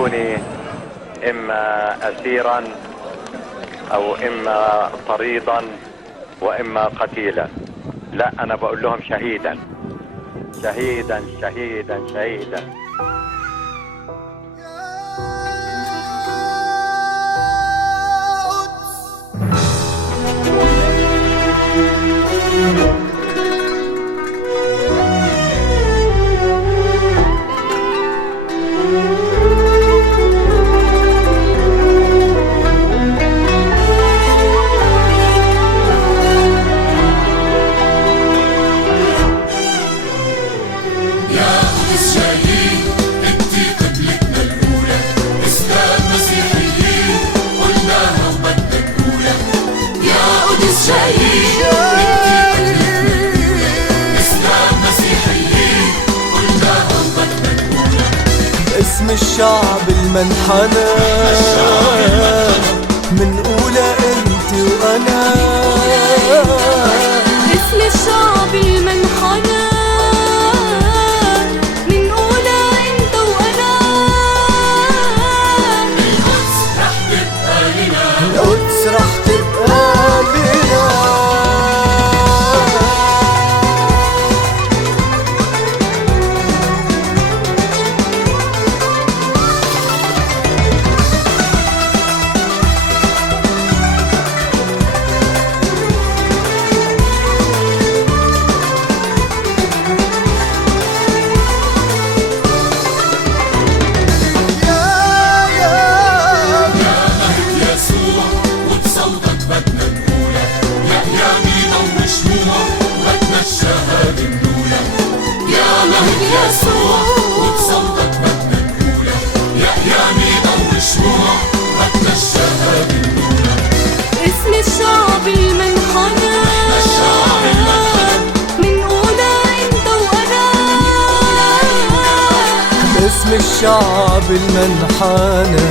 يقولوني اما اسيرا او اما طريدا واما قتيلا. لا، انا بقول لهم شهيدا شهيدا شهيدا شهيدا. اسم الشعب المنحنى من أولى انت وانا. اسم الشعب المنحنى من أولى انت وانا. القدس رح تبقى لنا، القدس رح تبقى لنا. يسوع وبصوتك بدنا نقولها، يحيى مينا وشموع بدنا الشهادة نقولها. اسم الشعب المنحنى من أولى انت وانا. اسم الشعب المنحنى